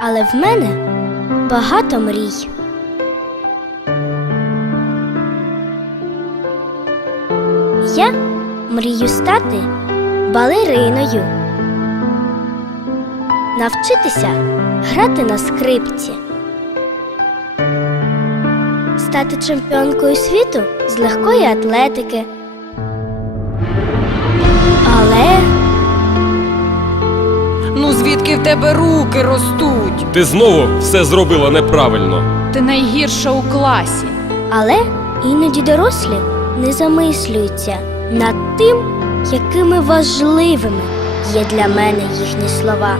але в мене багато мрій. Я мрію стати балериною, навчитися грати на скрипці, стати чемпіонкою світу з легкої атлетики. Звідки в тебе руки ростуть? Ти знову все зробила неправильно. Ти найгірша у класі. Але іноді дорослі не замислюються над тим, якими важливими є для мене їхні слова.